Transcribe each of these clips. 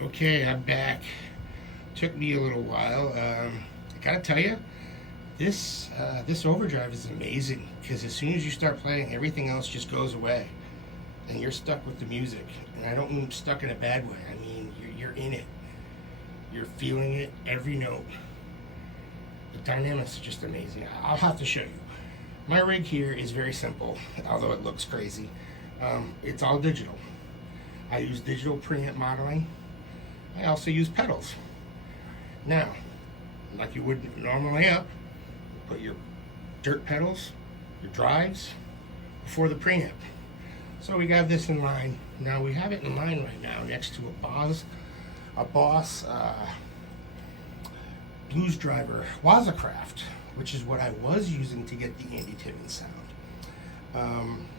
Okay, I'm back. Took me a little while. I gotta tell you, this overdrive is amazing because as soon as you start playing, everything else just goes away, and you're stuck with the music. And I don't mean stuck in a bad way. I mean you're in it. You're feeling it every note. The dynamics are just amazing. I'll have to show you. My rig here is very simple, although it looks crazy. It's all digital. I use digital preamp modeling. I also use pedals. Now, like you would normally amp, put your dirt pedals, your drives, before the preamp. So we got this in line. Now we have it in line right now next to a Boss Blues Driver Wazacraft, which is what I was using to get the Andy Timmons sound.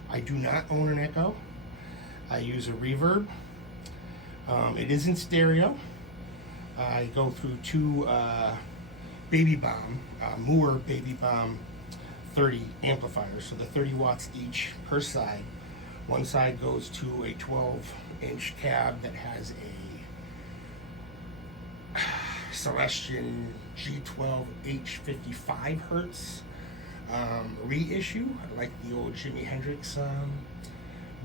I do not own an Echo. I use a reverb. It is in stereo. I go through two Baby Bomb, Moore Baby Bomb 30 amplifiers, so the 30 watts each per side. One side goes to a 12-inch cab that has a Celestion G12 H55 hertz reissue, like the old Jimi Hendrix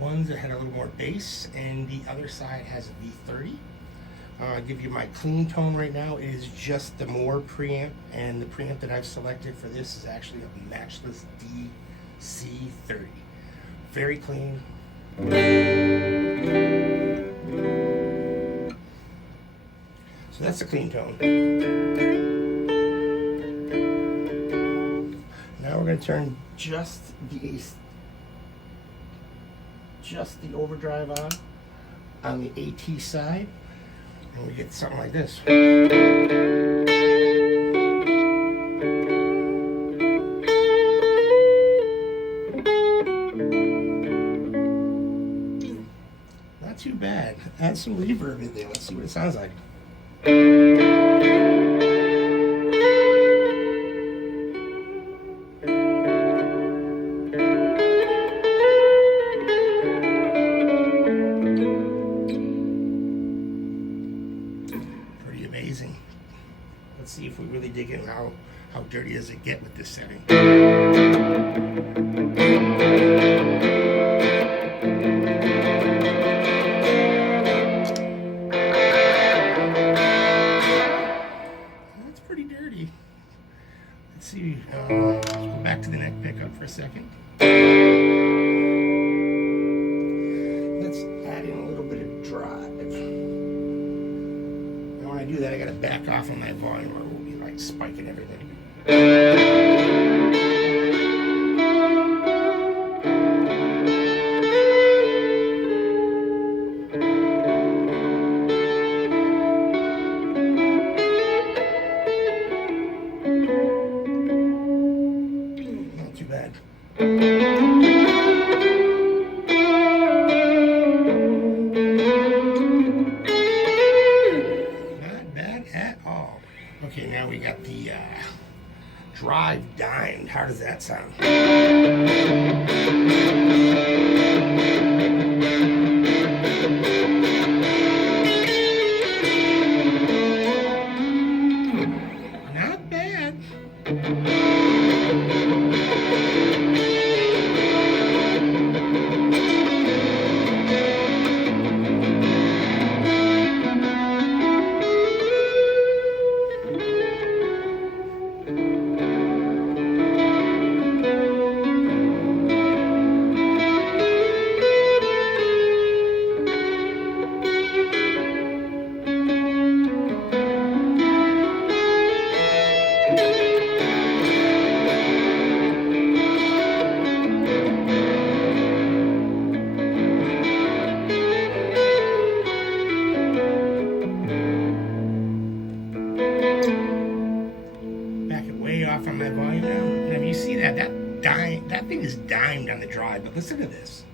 ones that had a little more bass, and the other side has a V30. I'll give you my clean tone right now. It is just the Moore preamp, and the preamp that I've selected for this is actually a Matchless DC30. Very clean. So that's the clean tone. Now we're going to turn just the overdrive on the AT side, and we get something like this. Not too bad. Add some reverb in there. Let's see what it sounds like. Pretty amazing. Let's see if we really dig in how dirty does it get with this setting. That's pretty dirty. Let's see. Let's go back to the neck pickup for a second. Let's add in a little bit of drive. And when I do that, I gotta back off on my volume, or we'll be like spiking everything. Not too bad. Not bad at all. Okay, now we got the drive dimed. How does that sound? Not bad. Back it way off on my volume now. Now you see that thing is dimed on the drive, but listen to this.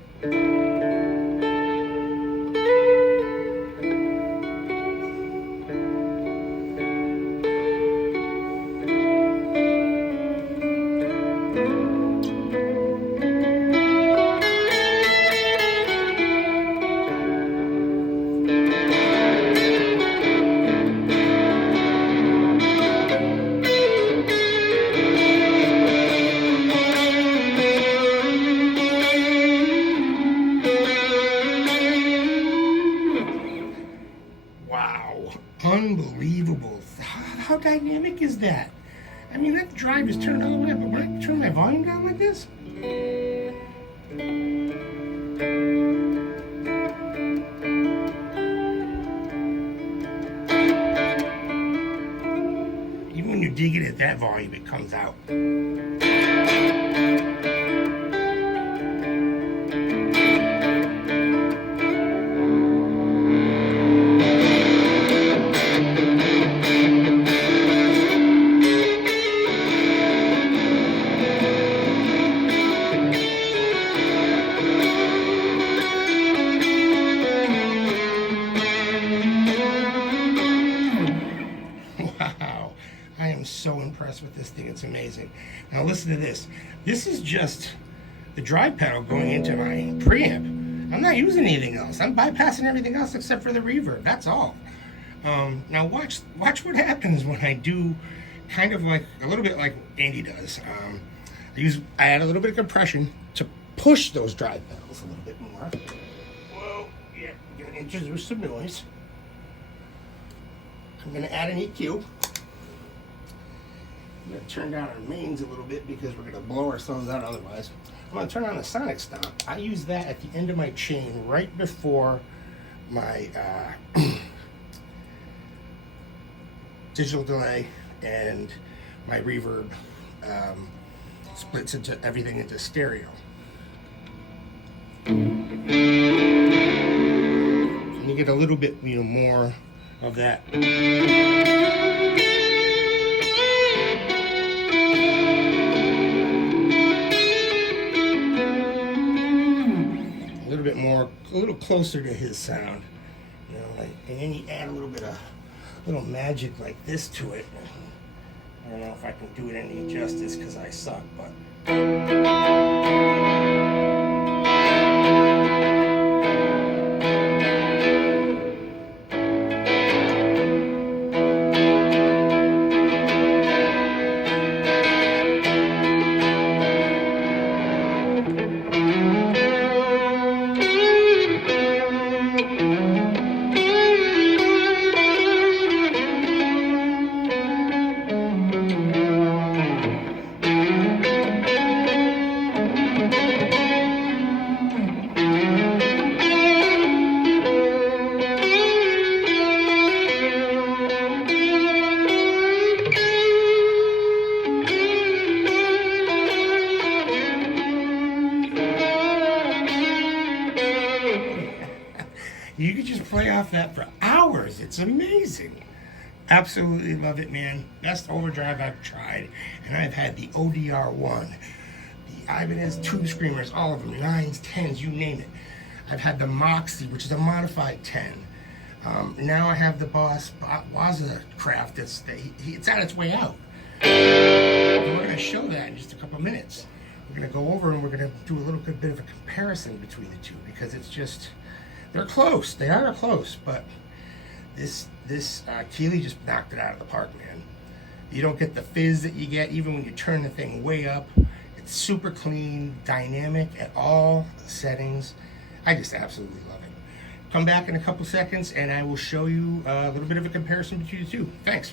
Unbelievable. How dynamic is that? I mean, that drive is turned all the way up, but when I turn my volume down like this, even when you dig it at that volume, it comes out. Wow, I am so impressed with this thing. It's amazing. Now listen to this. This is just the drive pedal going into my preamp. I'm not using anything else. I'm bypassing everything else except for the reverb. That's all. Now watch what happens when I do kind of like a little bit like Andy does. I add a little bit of compression to push those drive pedals a little bit more. Whoa, yeah, I'm gonna introduce some noise. I'm going to add an EQ. I'm going to turn down our mains a little bit because we're going to blow ourselves out otherwise. I'm going to turn on the sonic stop. I use that at the end of my chain right before my digital delay and my reverb splits into everything into stereo. And you get a little bit, more of that. A little bit more, a little closer to his sound, and then you add a little magic like this to it. I don't know if I can do it any justice because I suck, but. You could just play off that for hours. It's amazing. Absolutely love it, man. Best overdrive I've tried. And I've had the ODR1, the Ibanez Tube Screamers, all of them, 9s, 10s, you name it. I've had the Moxie, which is a modified 10. Now I have the Boss Waza Craft. It's on its way out. And we're going to show that in just a couple minutes. We're going to go over and we're going to do a little bit of a comparison between the two because it's just, they're close. They are close, but this Keeley just knocked it out of the park, man. You don't get the fizz that you get even when you turn the thing way up. It's super clean, dynamic at all settings. I just absolutely love it. Come back in a couple seconds and I will show you a little bit of a comparison between the two. Thanks.